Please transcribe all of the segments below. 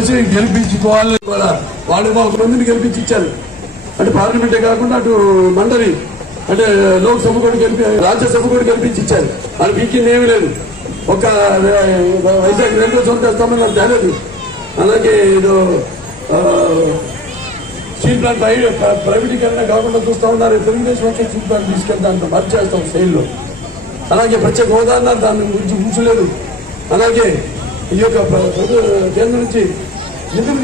వచ్చి గెలిపించుకోవాలని కూడా వాళ్ళు ఒక మందిని గెలిపించి ఇచ్చారు. అంటే పార్లమెంటే కాకుండా అటు మండలి అంటే లోక్సభ కూడా రాజ్యసభ కూడా గెలిపించి ఇచ్చారు. అది వీకింది ఏమీ లేదు. ఒక వైజాగ్ రెండో చోట వేస్తామని నాకు తెలియదు. అలాగే ఏదో స్టీల్ ప్లాంట్ ప్రైవేటీకరణ కాకుండా చూస్తూ ఉన్నారు. తెలుగుదేశం వచ్చే స్టీల్ ప్లాంట్ తీసుకెళ్తే దాంట్లో మర్చి చేస్తాం స్టైల్లో. అలాగే ప్రత్యేక హోదా అన్నారు, దాని గురించి ఊసలేదు. అలాగే ఈ యొక్క కేంద్రం నుంచి నిధులు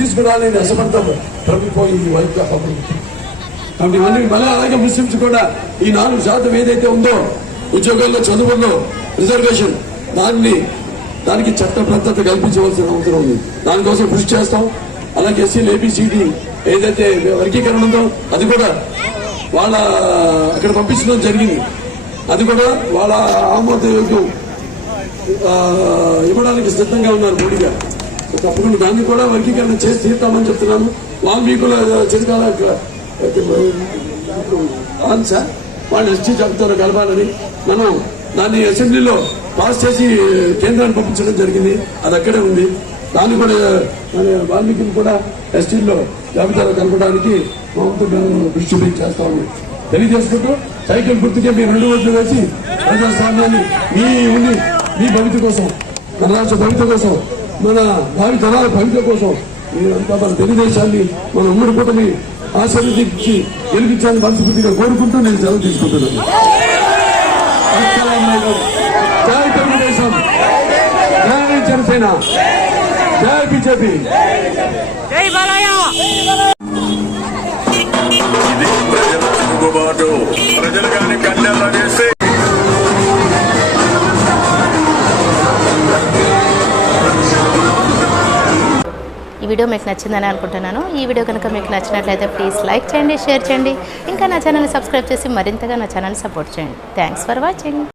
తీసుకురాలని అసమర్థ ప్రభుత్వం ఈ వైద్య ప్రభుత్వం. కాబట్టి ఇవన్నీ మళ్ళీ అలాగే ముస్లింస్ కూడా ఈ 4% ఏదైతే ఉందో ఉద్యోగాల్లో చదువుల్లో రిజర్వేషన్ దానికి చట్టబద్ధత కల్పించవలసిన అవసరం ఉంది. దానికోసం కృషి చేస్తాం. అలాగే ఎస్సీలు ABCD ఏదైతే వర్గీకరణ ఉందో అది కూడా వాళ్ళ అక్కడ పంపించడం జరిగింది. అది కూడా వాళ్ళ ఆమోదయోగ్యం ఇవ్వడానికి సిద్ధంగా ఉన్నారు మోడీ గారు. తప్పకుండా దాన్ని కూడా వర్గీకరణ చేసి తీరుతామని చెప్తున్నాను. వాల్మీకుల చిరకాల సార్ వాళ్ళు ST జాబితాలో కలపాలని మనం దాన్ని అసెంబ్లీలో పాస్ చేసి కేంద్రాన్ని పంపించడం జరిగింది. అది అక్కడే ఉంది. దాన్ని కూడా వాల్మీకిని కూడా STలో జాబితాలో కలపడానికి దృష్టి చేస్తామని తెలియజేసుకుంటూ సైకిల్ గుర్తుకే మీ 2 ఓట్లు వేసి ప్రజాస్వామ్యాన్ని మీ భవిత కోసం, మన రాష్ట్ర భవిత కోసం, మన భావి తరాల భవిత కోసం మీరంతా మన తెలుగుదేశాన్ని మన ఉమ్మడి కూటమి ఆశీర్వదించి గెలిపించాలని మనస్ఫూర్తిగా కోరుకుంటూ నేను సెలవు తీసుకుంటున్నాను. జై తెలుగుదేశం, జై జనసేన, జై బీజేపీ. ఈ వీడియో మీకు నచ్చిందని అనుకుంటున్నాను. ఈ వీడియో కనుక మీకు నచ్చినట్లయితే ప్లీజ్ లైక్ చేయండి, షేర్ చేయండి. ఇంకా నా ఛానల్ని సబ్స్క్రైబ్ చేసి మరింతగా నా ఛానల్ని సపోర్ట్ చేయండి. Thanks for watching.